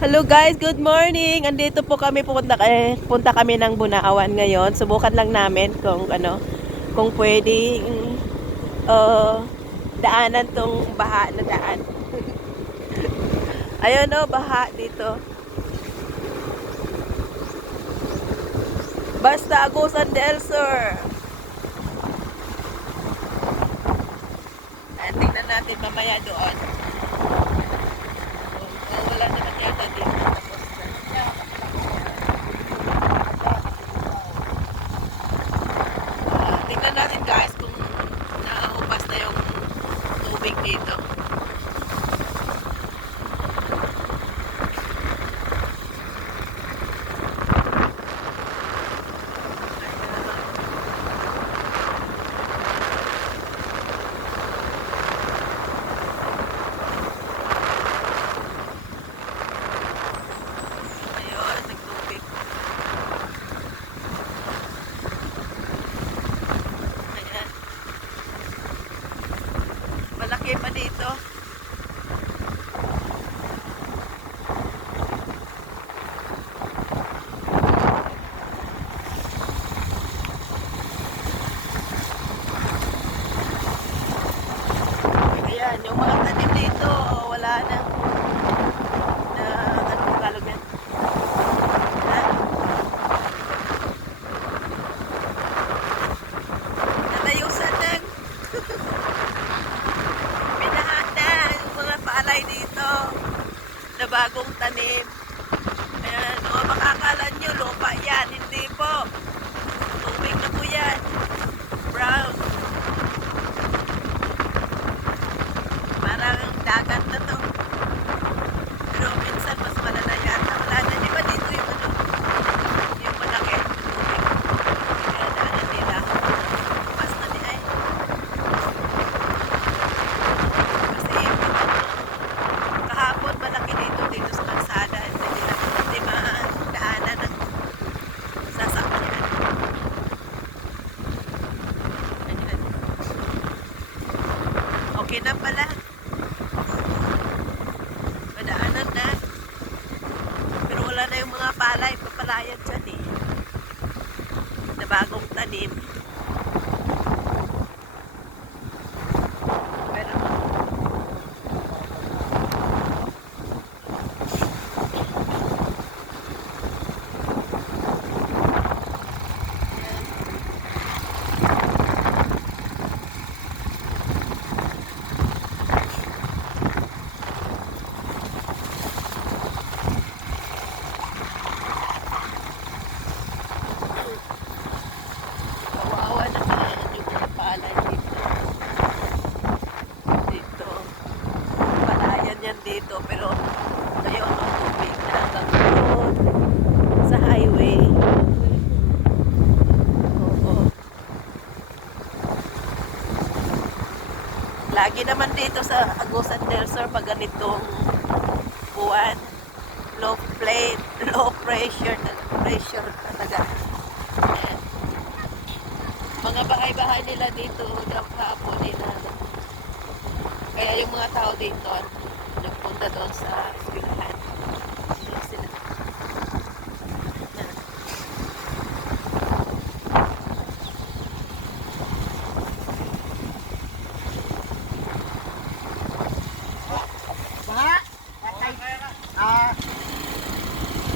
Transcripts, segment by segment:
Hello guys, good morning. Andito po kami punta kami ng Bunaawan ngayon. Subukan lang namin kung pwedeng daanan tong baha na daan. Ayun oh, baha dito. Basta Agusan del Sur. Tingnan natin mamaya doon. Wala naman yata dito. Tingnan natin guys kung nauubas na yung tubig dito. Ayun, nagtubig. Ayan. Malaki pa dito. Ayan, yung mga tanim dito, wala na. Ano Tagalog yan? Ha? Natayusan ng binahana yung mga palay dito na bagong tanim. Ayan, mga makakala nyo, lupa yan. Hindi po. Tubig na po yan. Brown. Parang dagat na to. Pero minsan mas malala yata. Wala na. Di ba dito yung yung malaki? Kaya daanan nila. Mas na di ay. Kasi kahapon malaki dito sa kalsada. Hindi daanan ng sasakyan. Ayan. Okay na pala. Madaanan na. Pero wala na yung mga palay. Papalayan dyan eh. Na bagong tanim. Pero kawawa naman yung mga palay dito. Dito. Palayan yan dito. Pero ngayon ang tubig na hanggang doon sa highway. Oo. Lagi naman dito sa Agusan del Sur pag ganitong buwan. Low pressure talaga. Ayan. Mga bahay-bahay nila dito hapon nila. Kaya yung mga tao dito nagpunta doon sa eskwelahan. Doon sila. Ayan. Baha? Ah,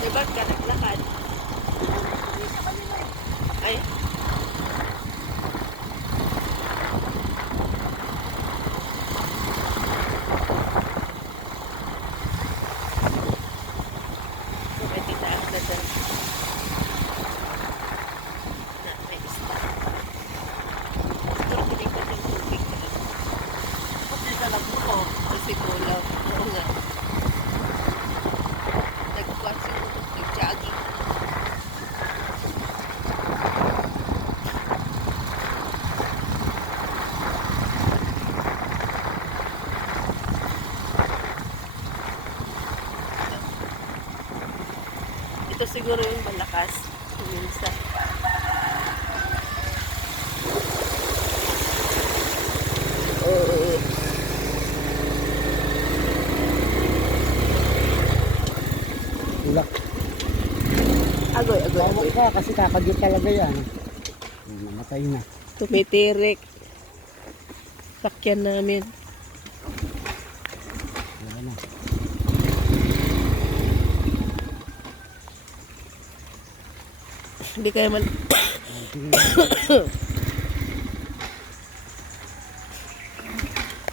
Diba ka naglakad? Ay, may titaas na dyan. Na, may isda. Pero pinikot yung tubig talaga. puti sa nagbuto. Kasi kulang. Oo nga. Nagkuhan siguro. Nag-jogging. Ito siguro yung malakas. Minsan. Oo. Tawag ka kasi kakadyo talaga yan. Namatay na. Tumitirik. Sakyan namin. Wala na. Hindi kaya man...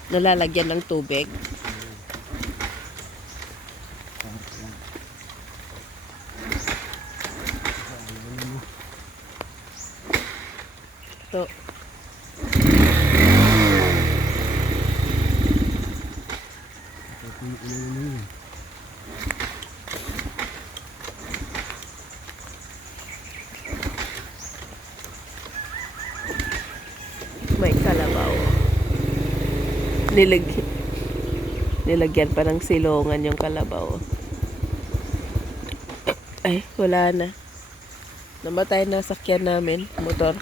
Nalalagyan ng tubig. Ito. May kalabaw. Nilagyan pa ng silungan yung kalabaw. Ay, wala na. Namatay na sakyan namin, motor.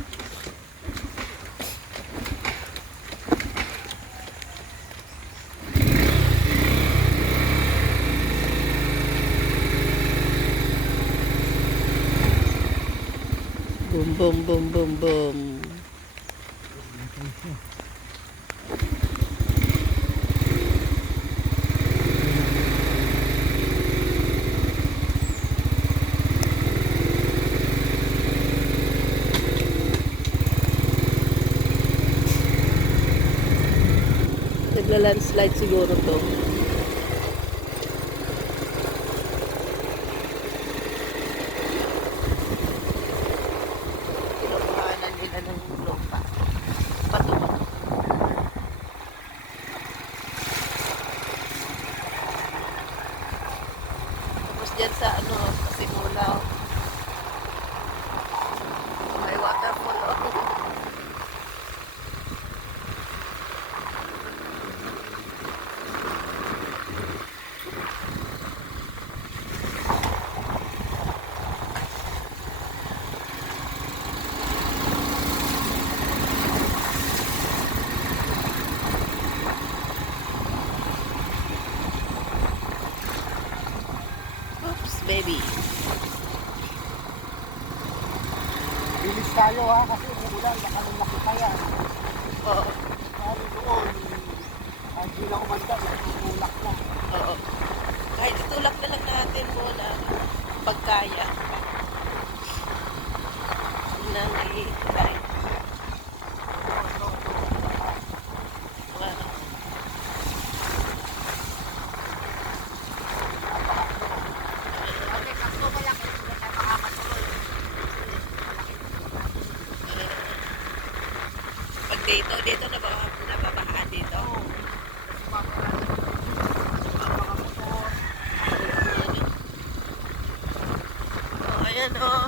Boom, boom, boom, boom, boom. Nagla-landslide siguro to. Kinukuhanan nila ng lupa. Pato. Tapos dyan sa ano, Pasimula. May waterfall. Oops, baby. Bilis tayo ha kasi umulan. Baka nung nakita yan. Oo. Sabi doon. Hindi na umanda. Nakitulak na. Oo. Kahit itulak na lang natin muna pagkaya. Nang i-try. Wow. Okay, kaso malaki. Hindi tayo makakatuloy. Pag dito na ba nababahaan dito? Oh, ayan oh.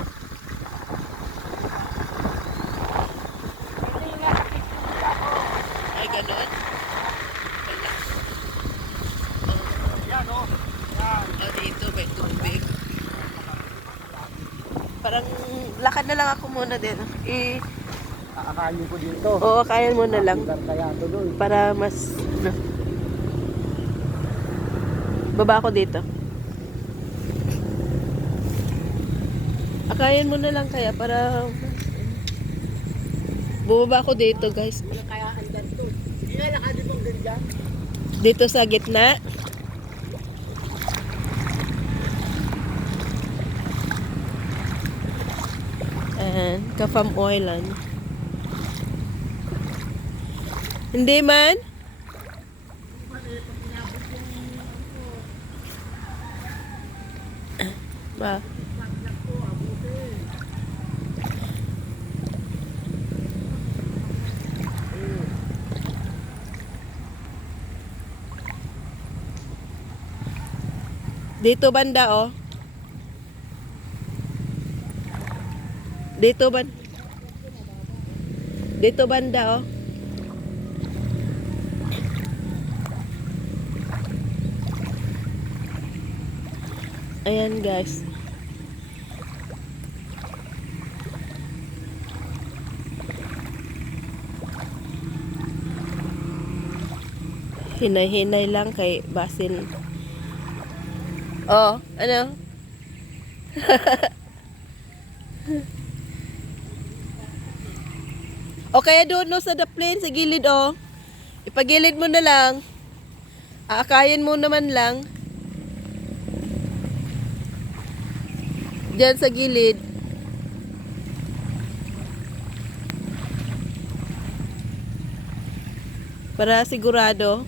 Ay, ganun? Wala. Yan o. Yan. Oh, dito may tubig. Parang lakad na lang ako muna din. Kakakain ko dito. Oo, kaya mo na lang. Lugar kaya tuloy. Para mas, ano. Baba ako dito. Akayin mo na lang kaya para bumaba ako dito, guys. Hindi na kaya andan to. Hindi na nakadipong din dyan. Dito sa gitna. Ayan, Kafam Island. Hindi man? Ba? Dito banda oh. Dito ban. Dito banda oh. Ayan guys. Hinay-hinay lang kay basin. Oh, ano? O kaya doon no, sa the plane, sa gilid oh. Ipagilid mo na lang. Aakayin mo naman lang. Diyan sa gilid. Para sigurado.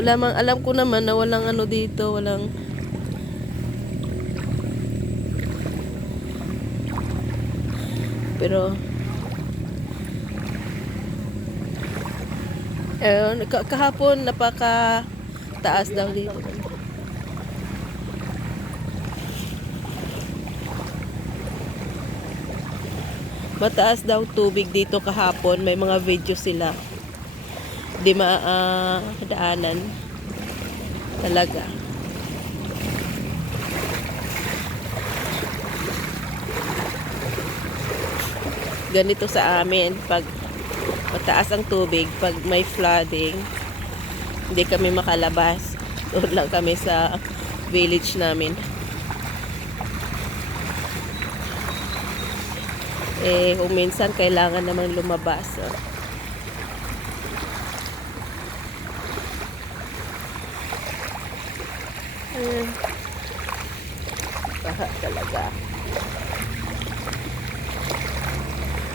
Wala mang, alam ko naman na walang ano dito, walang pero kahapon napaka taas daw dito. Mataas daw tubig dito kahapon, may mga video sila. Di daanan talaga. Ganito sa amin pag mataas ang tubig, pag may flooding, hindi kami makalabas. Doon lang kami sa village namin. Kung minsan kailangan namang lumabas. Baha talaga.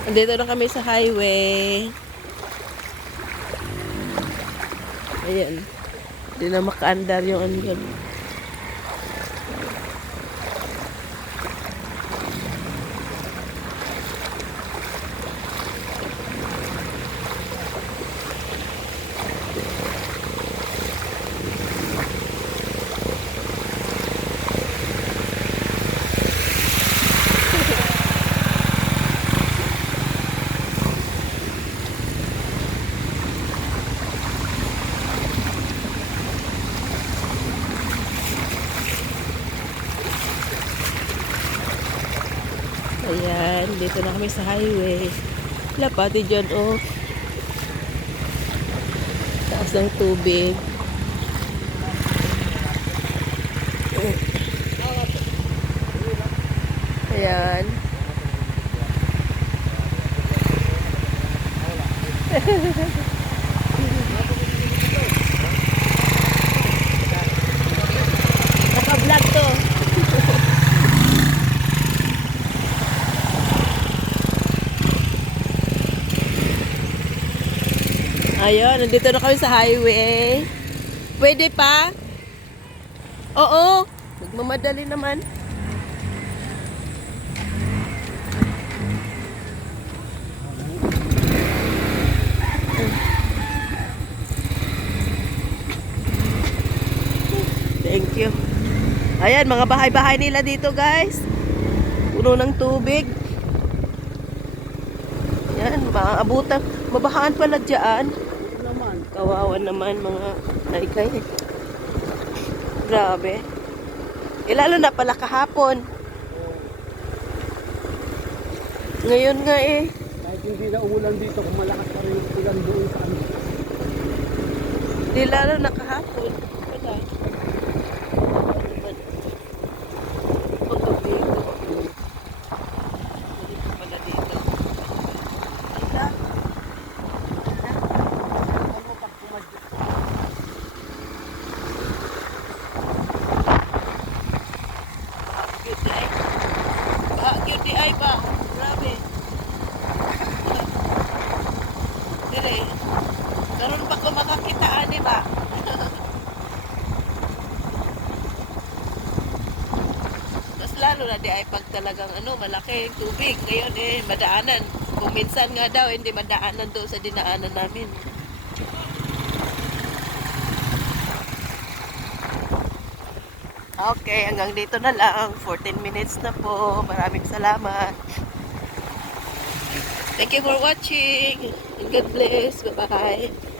Andito na kami sa highway. Ayan. Hindi na makaandar yung ano yun. Ayan, dito na kami sa highway. Wala pati dyan, oh. Taas ng tubig. Ayan. Naka-vlog to. Ayun, nandito na kami sa highway. Pwede pa? Oo. Nagmamadali naman. Thank you. Ayan, mga bahay-bahay nila dito, guys. Puno ng tubig. Yan, maabutan. Mabahaan pala dyan. Kawawa naman mga naikay. Grabe. Lalo na pala kahapon. Ngayon nga eh. Kahit hindi na umulan dito, kung malakas pa rin yung ulan doon sa amin. Di lalo na kahapon. Wala. Paggabi. Dito pala dito. Ika. Cute di ay ba? Grabe. Dire. Karon pa ko makakitaan, di ba? Mas lalo na di ay pag talagang malaki yung tubig. Ngayon madaanan. Kung minsan nga daw, hindi madaanan doon sa dinaanan namin. Okay, hanggang dito na lang. 14 minutes na po. Maraming salamat. Thank you for watching. And God bless. Bye-bye.